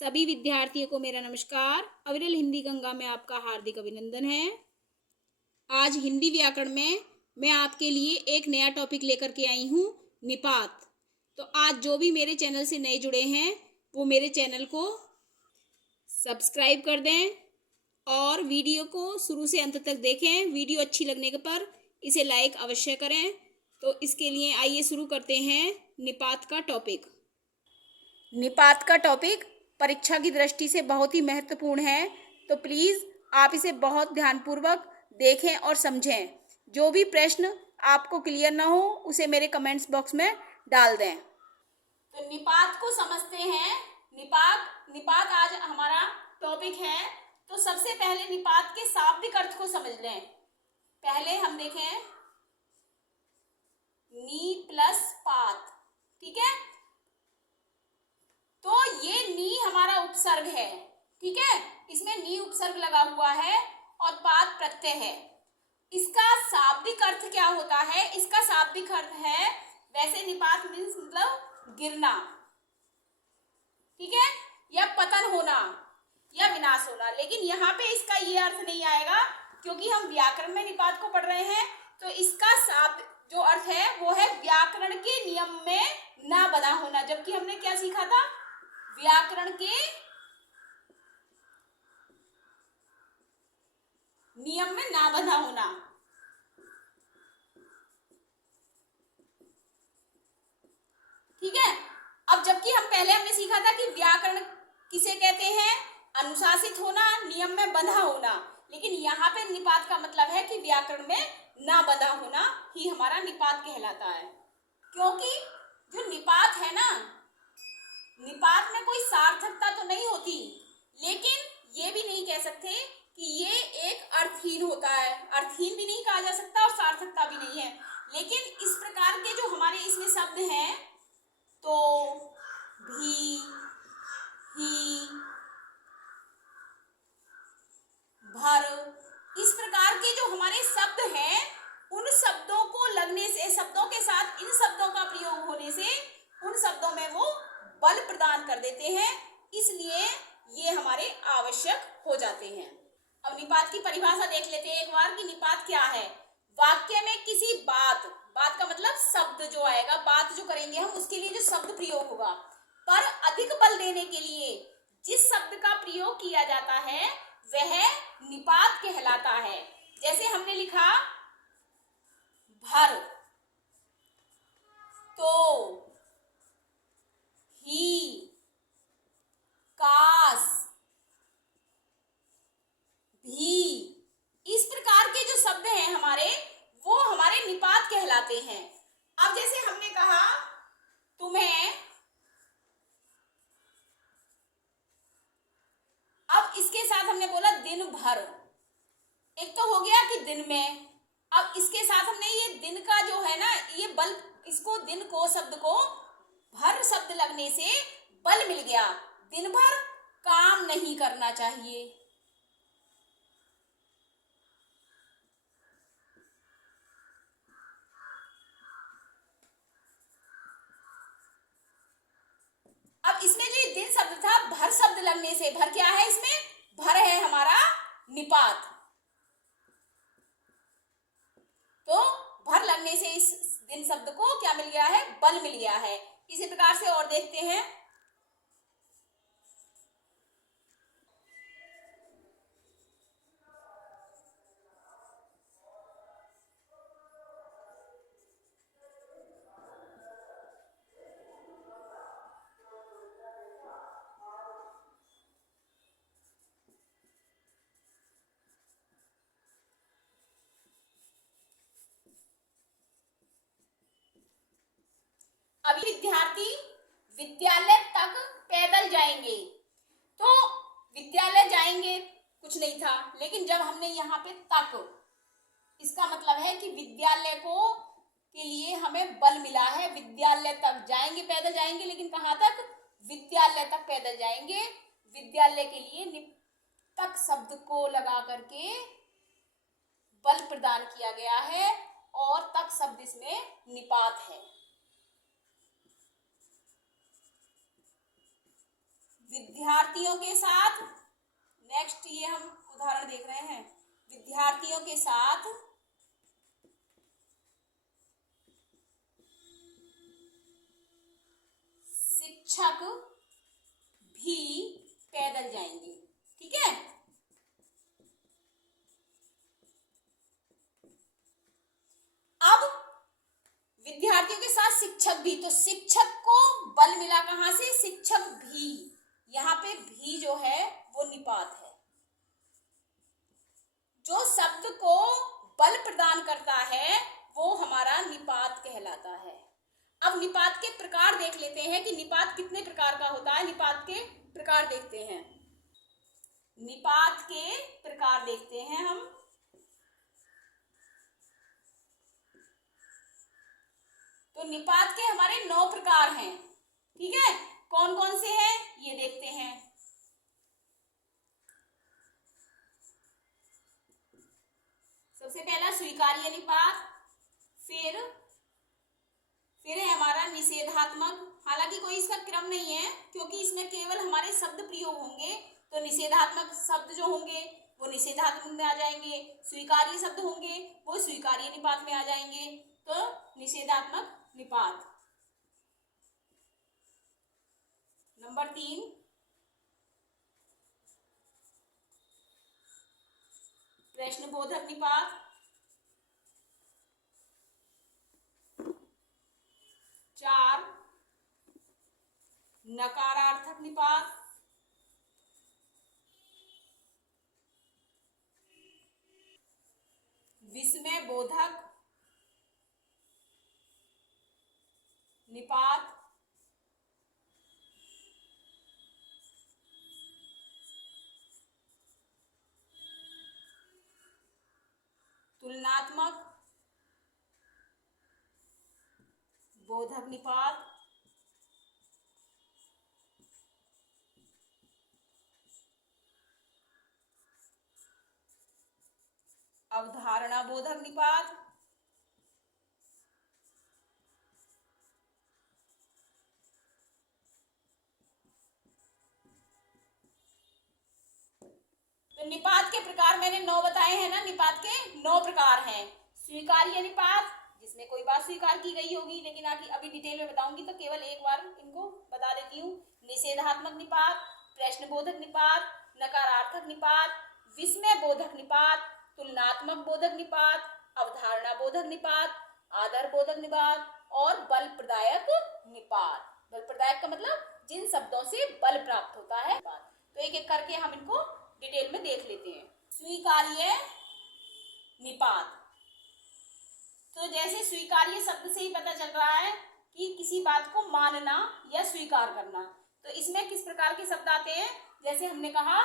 सभी विद्यार्थियों को मेरा नमस्कार। अविरल हिंदी गंगा में आपका हार्दिक अभिनंदन है। आज हिंदी व्याकरण में मैं आपके लिए एक नया टॉपिक लेकर के आई हूँ, निपात। तो आज जो भी मेरे चैनल से नए जुड़े हैं वो मेरे चैनल को सब्सक्राइब कर दें और वीडियो को शुरू से अंत तक देखें। वीडियो अच्छी लगने के पर इसे लाइक अवश्य करें। तो इसके लिए आइए शुरू करते हैं निपात का टॉपिक। निपात का टॉपिक परीक्षा की दृष्टि से बहुत ही महत्वपूर्ण है, तो प्लीज़ आप इसे बहुत ध्यानपूर्वक देखें और समझें। जो भी प्रश्न आपको क्लियर ना हो उसे मेरे कमेंट्स बॉक्स में डाल दें। तो निपात को समझते हैं। निपात आज हमारा टॉपिक है। तो सबसे पहले निपात के शाब्दिक अर्थ को समझ लें। पहले हम देखें नी प्लस पात, ठीक है। तो ये नी हमारा उपसर्ग है, ठीक है। इसमें नी उपसर्ग लगा हुआ है और पात प्रत्यय है। इसका शाब्दिक अर्थ क्या होता है? इसका शाब्दिक अर्थ है, वैसे निपात मीन्स मतलब गिरना, ठीक है, या पतन होना या विनाश होना। लेकिन यहाँ पे इसका ये अर्थ नहीं आएगा क्योंकि हम व्याकरण में निपात को पढ़ रहे हैं। तो इसका शाब्द जो अर्थ है वो है व्याकरण के नियम में ना बना होना। जबकि हमने क्या सीखा था? व्याकरण के नियम में ना बंधा होना, ठीक है। अब जबकि हमने सीखा था कि व्याकरण किसे कहते हैं? अनुशासित होना, नियम में बंधा होना। लेकिन यहाँ पे निपात का मतलब है कि व्याकरण में ना बंधा होना ही हमारा निपात कहलाता है। क्योंकि जो निपात है ना, निपात में कोई सार्थकता तो नहीं होती, लेकिन ये भी नहीं कह सकते कि ये एक अर्थहीन होता है। अर्थहीन भी नहीं कहा जा सकता और सार्थकता भी नहीं है। लेकिन इस प्रकार के जो हमारे इसमें शब्द हैं, तो, भी, ही, भर, इस प्रकार के जो हमारे शब्द हैं, उन शब्दों को लगने से, शब्दों के साथ इन शब्दों का प्रयोग होने से उन शब्दों में वो बल प्रदान कर देते हैं। इसलिए ये हमारे आवश्यक हो जाते हैं। अब निपात की परिभाषा देख लेते हैं एक बार कि निपात क्या है। वाक्य में किसी बात का मतलब शब्द जो आएगा, बात जो करेंगे हम, उसके लिए जो शब्द प्रयोग होगा, पर अधिक बल देने के लिए जिस शब्द का प्रयोग किया जाता है वह निपात कहलाता है। जैसे हमने लिखा भर, तो, ही, काश, भी, इस प्रकार के जो शब्द हैं हमारे, वो हमारे निपात कहलाते हैं। अब जैसे हमने कहा तुम्हें, अब इसके साथ हमने बोला दिन भर, एक तो हो गया कि दिन में। अब इसके साथ हमने ये दिन का जो है ना, ये बल, इसको दिन को, शब्द को भर शब्द लगने से बल मिल गया। दिन भर काम नहीं करना चाहिए। अब इसमें जो दिन शब्द था, भर शब्द लगने से, भर क्या है इसमें? भर है हमारा निपात। तो भर लगने से इस दिन शब्द को क्या मिल गया है? बल मिल गया है। इसी प्रकार से और देखते हैं। अभी विद्यार्थी विद्यालय तक पैदल जाएंगे। तो विद्यालय जाएंगे कुछ नहीं था, लेकिन जब हमने यहाँ पे तक, इसका मतलब है कि विद्यालय को के लिए हमें बल मिला है। विद्यालय तक जाएंगे, पैदल जाएंगे, लेकिन कहाँ तक? विद्यालय तक पैदल जाएंगे। विद्यालय के लिए तक शब्द को लगा करके बल प्रदान किया गया है और तक शब्द इसमें निपात है। विद्यार्थियों के साथ, नेक्स्ट ये हम उदाहरण देख रहे हैं, विद्यार्थियों के साथ शिक्षक भी पैदल जाएंगे। ठीक है, अब विद्यार्थियों के साथ शिक्षक भी, तो शिक्षक को बल मिला कहां से, शिक्षक भी, यहाँ पे भी जो है वो निपात है। जो शब्द को बल प्रदान करता है वो हमारा निपात कहलाता है। अब निपात के प्रकार देख लेते हैं कि निपात कितने प्रकार का होता है। निपात के प्रकार देखते हैं, निपात के प्रकार देखते हैं हम। तो निपात के हमारे 9 प्रकार हैं। ठीक है, कौन कौन से हैं ये देखते हैं। सबसे पहला स्वीकार्य निपात, फिर है हमारा निषेधात्मक। हालांकि कोई इसका क्रम नहीं है क्योंकि इसमें केवल हमारे शब्द प्रयोग होंगे, तो निषेधात्मक शब्द जो होंगे वो निषेधात्मक में आ जाएंगे, स्वीकार्य शब्द होंगे वो स्वीकार्य निपात में आ जाएंगे। तो निषेधात्मक निपात। नंबर 3 प्रश्नबोधक निपात, 4 नकारार्थक निपात, 20वें बोधक निपात, तुलनात्मक बोधक निपात, अवधारणा बोधक निपात, तो निपात के प्रकार मैंने 9 बताए हैं ना। निपात के 9 प्रकार हैं। स्वीकार्य निपात, जिसमें कोई बात स्वीकार की गई होगी, लेकिन अभी डिटेल में बताऊंगी तो केवल एक बार इनको बता देती हूँ। निषेधात्मक निपात, प्रश्नबोधक निपात, नकारार्थक निपात, विस्मय बोधक निपात, तुलनात्मक बोधक निपात, अवधारणा बोधक निपात, आदर बोधक निपात और बल प्रदायक निपात। बल प्रदायक का मतलब जिन शब्दों से बल प्राप्त होता है। तो एक एक करके हम इनको डिटेल में देख लेते हैं। स्वीकार्य निपात, तो जैसे स्वीकार्य शब्द से ही पता चल रहा है कि किसी बात को मानना या स्वीकार करना। तो इसमें किस प्रकार के शब्द आते हैं, जैसे हमने कहा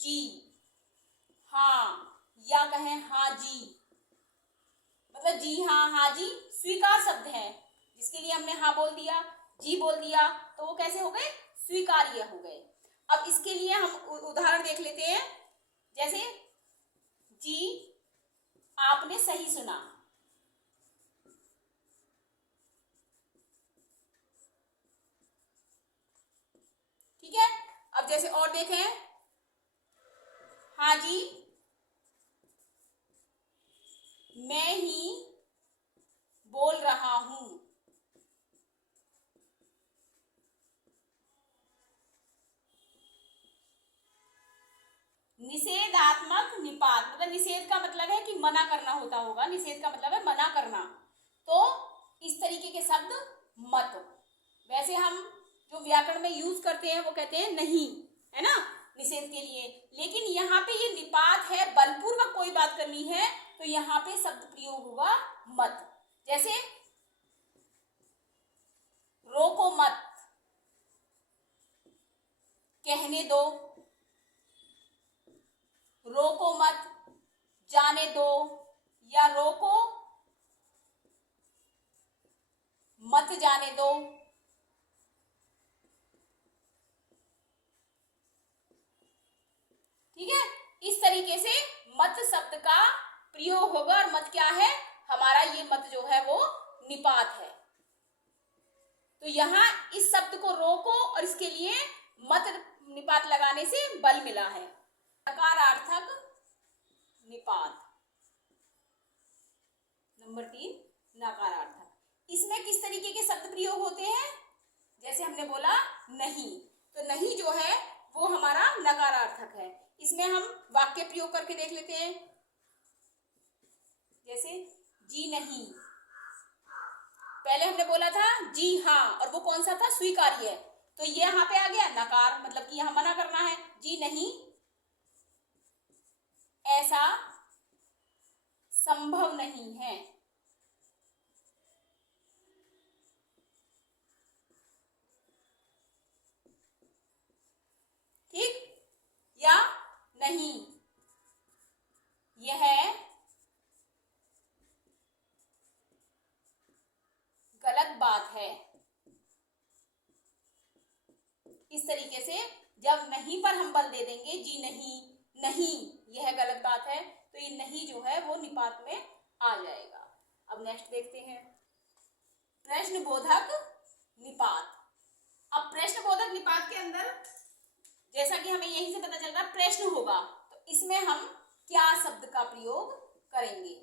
जी, हाँ, या कहें हाँ जी, मतलब जी हाँ, हाँ जी स्वीकार शब्द है, जिसके लिए हमने हाँ बोल दिया, जी बोल दिया, तो वो कैसे हो गए, स्वीकार्य हो गए। अब इसके लिए हम उदाहरण देख लेते हैं। जैसे जी आपने सही सुना, ठीक है। अब जैसे और देखें, हाँ जी मैं ही बोल रहा हूं। निषेधात्मक निपात, मतलब निषेध का मतलब है कि मना करना होता होगा, निषेध का मतलब है मना करना। तो इस तरीके के शब्द मत, वैसे हम जो व्याकरण में यूज करते हैं वो कहते हैं नहीं, है ना, निषेध के लिए। लेकिन यहाँ पे ये निपात है, बलपूर्वक कोई बात करनी है, तो यहाँ पे शब्द प्रयोग होगा मत। जैसे रोको मत, कहने दो, रोको मत, जाने दो, या रोको मत जाने दो। ठीक है, इस तरीके से मत शब्द का प्रयोग होगा। और मत क्या है, हमारा ये मत जो है वो निपात है। तो यहाँ इस शब्द को रोको और इसके लिए मत निपात लगाने से बल मिला है। नकारार्थक निपात। नंबर 3 नकारार्थक। इसमें किस तरीके के शब्द प्रयोग होते हैं? जैसे हमने बोला नहीं, तो नहीं जो है वो हमारा नकारार्थक है। इसमें हम वाक्य प्रयोग करके देख लेते हैं। जैसे जी नहीं, पहले हमने बोला था जी हाँ, और वो कौन सा था? स्वीकार्य। तो ये यहाँ पे आ गया नकार, मतलब कि यहाँ मना करना है। जी नहीं, ऐसा संभव नहीं है। ठीक? या नहीं, यह गलत बात है। इस तरीके से जब नहीं पर हम बल दे देंगे, जी नहीं, नहीं यह गलत बात है, तो ये नहीं जो है वो निपात में आ जाएगा। अब नेक्स्ट देखते हैं, प्रश्नबोधक निपात। अब प्रश्नबोधक निपात के अंदर जैसा कि हमें यहीं से पता चल रहा है प्रश्न होगा, तो इसमें हम क्या शब्द का प्रयोग करेंगे?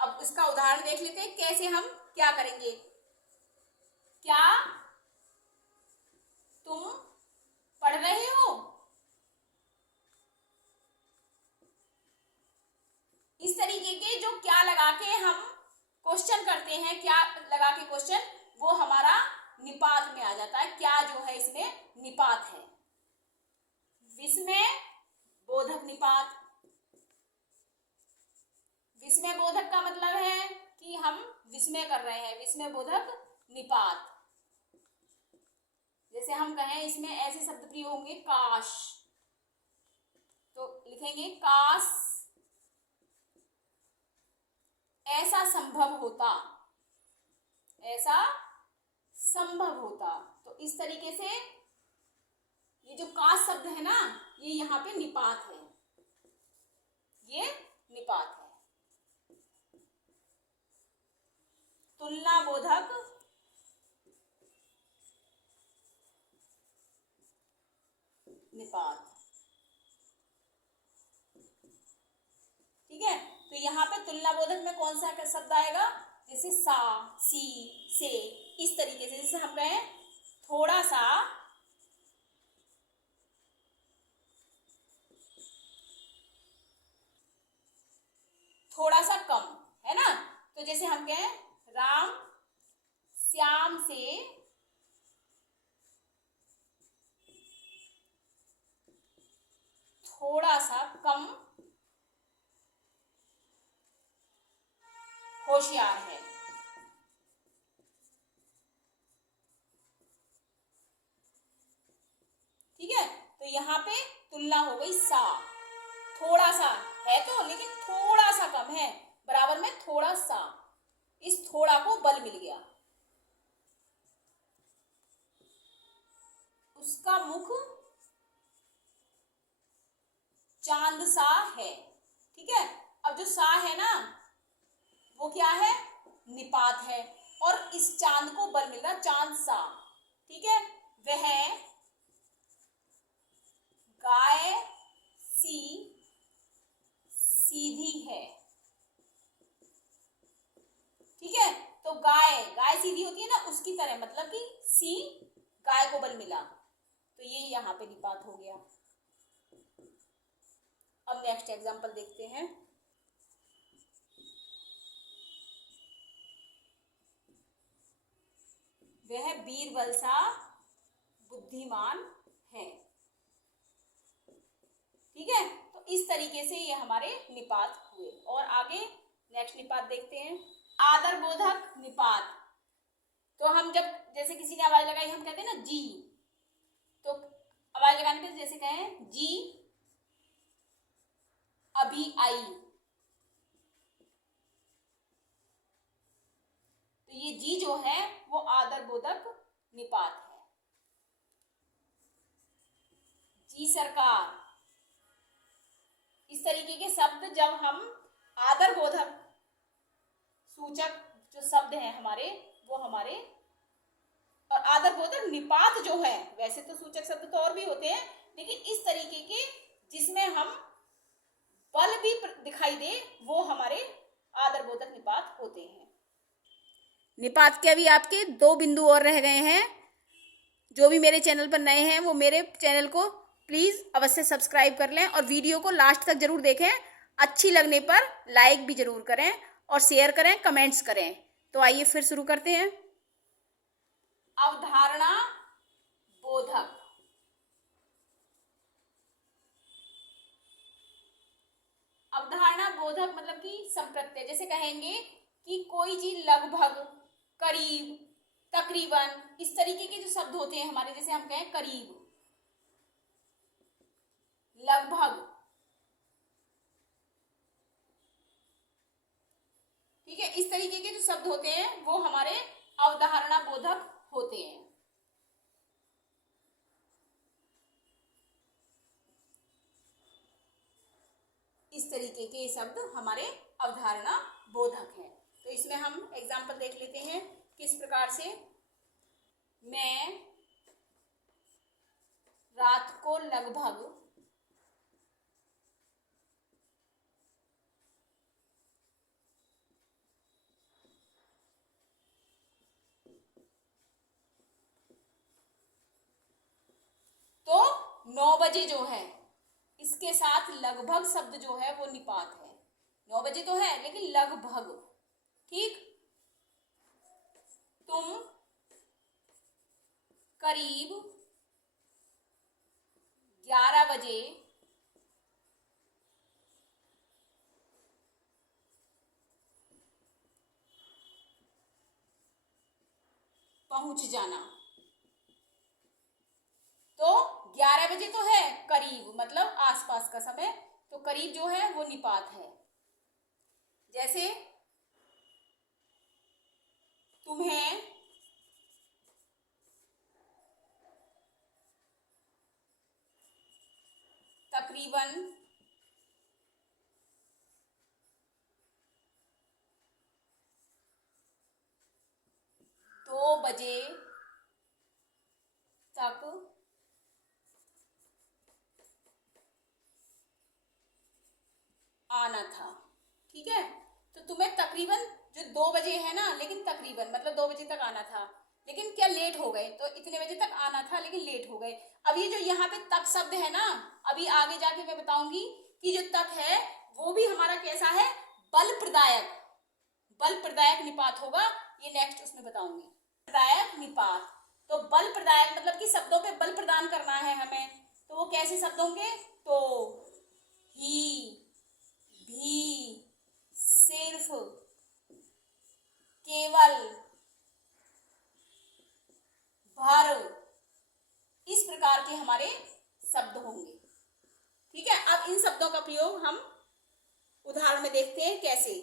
अब इसका उदाहरण देख लेते हैं, कैसे हम क्या करेंगे। क्या तुम पढ़ रहे हो? इस तरीके के जो क्या लगा के हम क्वेश्चन करते हैं, क्या लगा के क्वेश्चन, वो हमारा निपात में आ जाता है। क्या जो है इसमें निपात है। विस्मय बोधक निपात। विस्मय बोधक का मतलब है कि हम विस्मय कर रहे हैं, विस्मय बोधक निपात। जैसे हम कहें इसमें ऐसे शब्द प्रयोग होंगे, काश, तो लिखेंगे काश ऐसा संभव होता, ऐसा संभव होता। तो इस तरीके से ये जो काश शब्द है ना, ये यहाँ पे निपात है, ये निपात है। तुलना बोधक निपात। ठीक है, तो यहाँ पे तुलना बोधक में कौन सा शब्द आएगा? जैसे सा, सी, से, इस तरीके से। जैसे हम कहें थोड़ा सा कम, है ना। तो जैसे हम कहें राम श्याम से थोड़ा सा कम होशियार है। ठीक है, तो यहाँ पे तुलना हो गई सा, थोड़ा सा है तो, लेकिन थोड़ा सा कम है, बराबर में थोड़ा सा, इस थोड़ा को बल मिल गया। उसका मुख चांद सा है। ठीक है, अब जो सा है ना, वो क्या है? निपात है, और इस चांद को बल मिल रहा, चांद सा। ठीक है, वह गाय सी सीधी है। ठीक है, तो गाय, गाय सीधी होती है ना, उसकी तरह, मतलब कि सी गाय को बल मिला, तो ये यहाँ पे निपात हो गया। अब नेक्स्ट एग्जांपल देखते हैं। वह बीरबल सा बुद्धिमान है। ठीक है, तो इस तरीके से ये हमारे निपात हुए। और आगे नेक्स्ट निपात देखते हैं, आदर बोधक निपात। तो हम जब जैसे किसी ने आवाज लगाई, हम कहते हैं ना जी, तो आवाज लगाने पे जैसे कहें जी अभी आई, तो ये जी जो है वो आदर बोधक निपात है। जी सरकार, इस तरीके के शब्द जब हम आदर बोधक सूचक जो शब्द हैं हमारे, वो हमारे, और आदरबोधक निपात जो है, वैसे तो सूचक शब्द तो और भी होते हैं, लेकिन इस तरीके के जिसमें हम बल भी दिखाई दे, वो हमारे आदरबोधक निपात होते हैं। निपात के अभी आपके 2 बिंदु और रह गए हैं। जो भी मेरे चैनल पर नए हैं वो मेरे चैनल को प्लीज अवश्य सब्सक्राइब कर लें और वीडियो को लास्ट तक जरूर देखें। अच्छी लगने पर लाइक भी जरूर करें और शेयर करें, कमेंट्स करें। तो आइए फिर शुरू करते हैं। अवधारणा बोधक। अवधारणा बोधक मतलब कि संप्रत्यय, जैसे कहेंगे कि कोई चीज लगभग, करीब, तकरीबन, इस तरीके के जो शब्द होते हैं हमारे, जैसे हम कहें करीब, लगभग, ठीक है, इस तरीके के जो शब्द होते हैं वो हमारे अवधारणा बोधक होते हैं। इस तरीके के शब्द हमारे अवधारणा बोधक हैं। तो इसमें हम एग्जाम्पल देख लेते हैं किस प्रकार से। मैं रात को लगभग तो 9 बजे जो है, इसके साथ लगभग शब्द जो है वो निपात है। 9 बजे तो है लेकिन लगभग, ठीक। तुम करीब 11 बजे पहुंच जाना। तो 11 बजे तो है, करीब मतलब आसपास का समय, तो करीब जो है वो निपात है। जैसे तुम्हें तकरीबन 2 बजे तक आना था, ठीक है। तो तुम्हें तकरीबन, जो 2 बजे है ना, लेकिन तकरीबन मतलब 2 बजे तक आना था, लेकिन क्या लेट हो गए, तो इतने बजे तक आना था लेकिन लेट हो गए। अब ये जो यहाँ पे तक शब्द है ना, अभी आगे जाके मैं बताऊंगी कि जो तक है वो भी हमारा कैसा है, बल प्रदायक, बल प्रदायक निपात होगा। ये नेक्स्ट उसमें बताऊंगी। प्रदायक निपात, तो बल प्रदायक मतलब कि शब्दों पे बल प्रदान करना है हमें, तो वो कैसे शब्द होंगे, तो ही, भी, सिर्फ, केवल, भर, इस प्रकार के हमारे शब्द होंगे, ठीक है। अब इन शब्दों का प्रयोग हम उदाहरण में देखते हैं कैसे।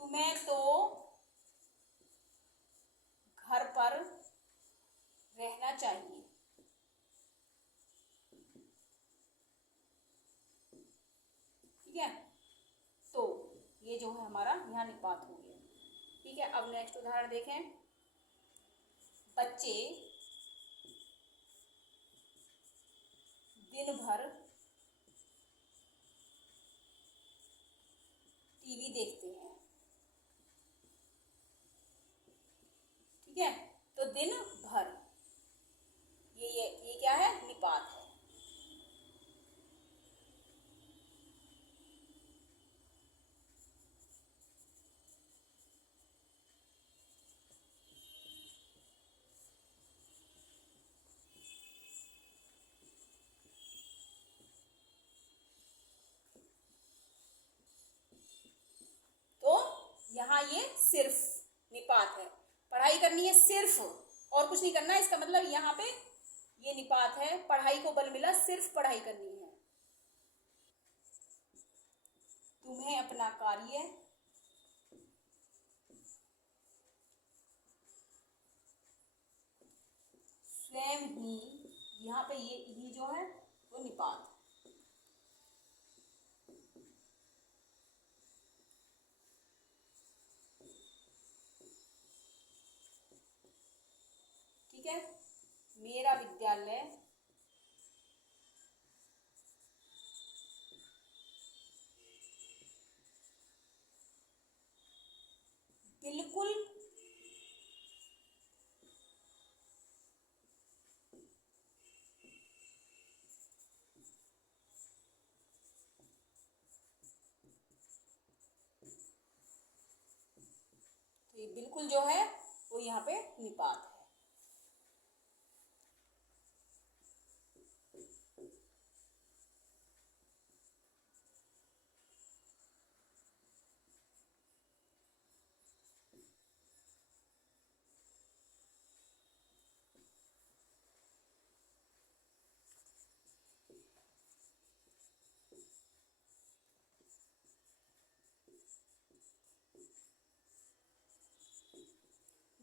तुम्हें तो घर पर रहना चाहिए, ठीक है। तो ये जो है हमारा यहाँ निपात हो गया, ठीक है। अब नेक्स्ट उदाहरण देखें। बच्चे दिन भर टीवी देखते हैं, ठीक है। तो दिन भर, ये क्या है, निपात है। तो यहाँ ये सिर्फ निपात है, पढ़ाई करनी है सिर्फ, और कुछ नहीं करना है। इसका मतलब यहाँ पे ये निपात है, पढ़ाई को बल मिला, सिर्फ पढ़ाई करनी है। तुम्हें अपना कार्य स्वयं ही, यहाँ पे ये ही जो है वो निपात, मेरा विद्यालय बिल्कुल तो ये बिल्कुल जो है वो यहाँ पे निपात है।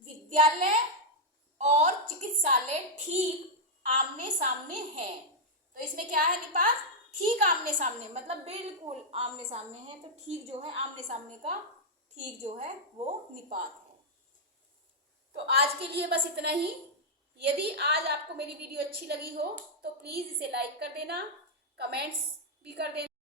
विद्यालय और चिकित्सालय ठीक आमने सामने है, तो इसमें क्या है निपात, ठीक आमने सामने, मतलब बिल्कुल आमने सामने है, तो ठीक जो है आमने सामने का ठीक जो है वो निपात है। तो आज के लिए बस इतना ही। यदि आज आपको मेरी वीडियो अच्छी लगी हो तो प्लीज इसे लाइक कर देना, कमेंट्स भी कर देना।